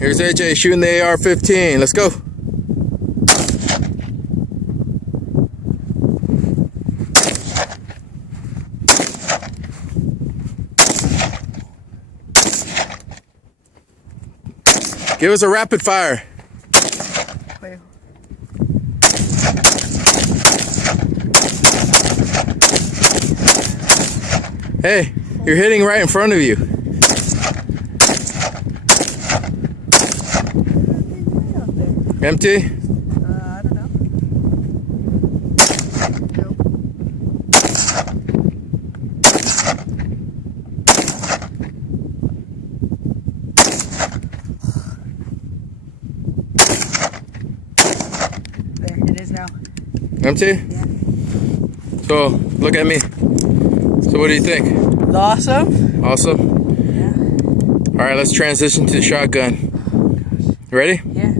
Here's AJ shooting the AR-15. Let's go. Give us a rapid fire. Hey, you're hitting right in front of you. Empty? I don't know. Nope. There, it is now. Empty? Yeah. So, look at me. So what do you think? It's awesome. Awesome? Yeah. Alright, let's transition to the shotgun. Ready? Yeah.